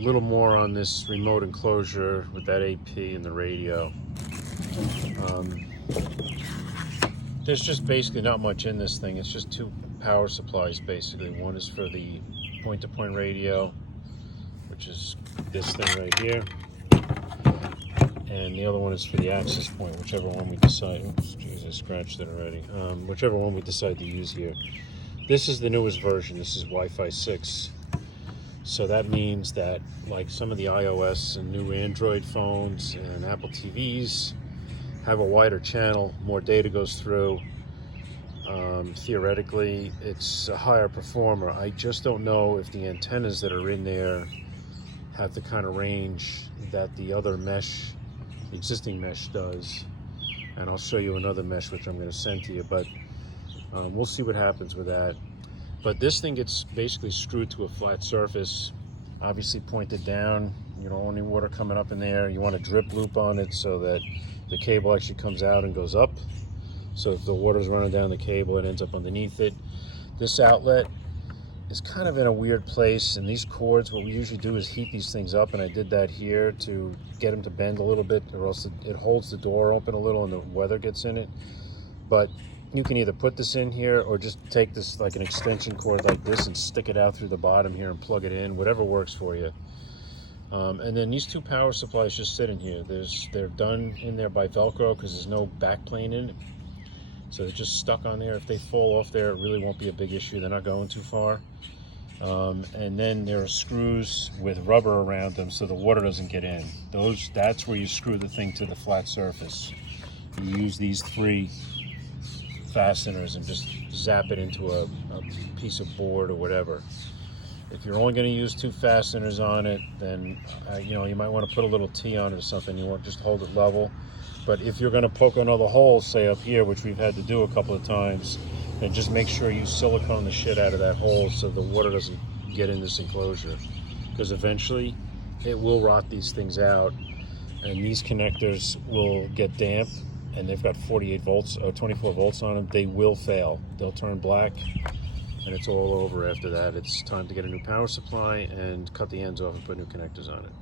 little more on this remote enclosure with that AP and the radio. There's just basically not much in this thing. It's just two power supplies basically. One is for the point-to-point radio, which is this thing right here, and the other one is for the access point, whichever one we decide. Oops, geez, I scratched it already. Whichever one we decide to use here. This is the newest version. This is Wi-Fi 6. So that means that, like some of the iOS and new Android phones and Apple TVs have a wider channel, more data goes through. Theoretically, it's a higher performer. I just don't know if the antennas that are in there have the kind of range that the other mesh, the existing mesh does. And I'll show you another mesh which I'm going to send to you, but we'll see what happens with that. But this thing gets basically screwed to a flat surface, obviously pointed down. You don't want any water coming up in there. You want a drip loop on it so that the cable actually comes out and goes up. So if the water's running down the cable, it ends up underneath it. This outlet is kind of in a weird place, and these cords, what we usually do is heat these things up, and I did that here to get them to bend a little bit, or else it holds the door open a little and the weather gets in it. But you can either put this in here or just take this like an extension cord like this and stick it out through the bottom here and plug it in, whatever works for you. And then these two power supplies just sit in here. They're done in there by Velcro because there's no backplane in it. So they're just stuck on there. If they fall off there, it really won't be a big issue. They're not going too far. And then there are screws with rubber around them so the water doesn't get in. That's where you screw the thing to the flat surface. You use these three fasteners and just zap it into a piece of board or whatever. If you're only going to use two fasteners on it, then you might want to put a little T on it or something. You want to just hold it level. But if you're going to poke another hole, say up here, which we've had to do a couple of times, then just make sure you silicone the shit out of that hole so the water doesn't get in this enclosure. Because eventually it will rot these things out, and these connectors will get damp, and they've got 48 volts or 24 volts on them. They will fail. They'll turn black, and it's all over after that. It's time to get a new power supply and cut the ends off and put new connectors on it.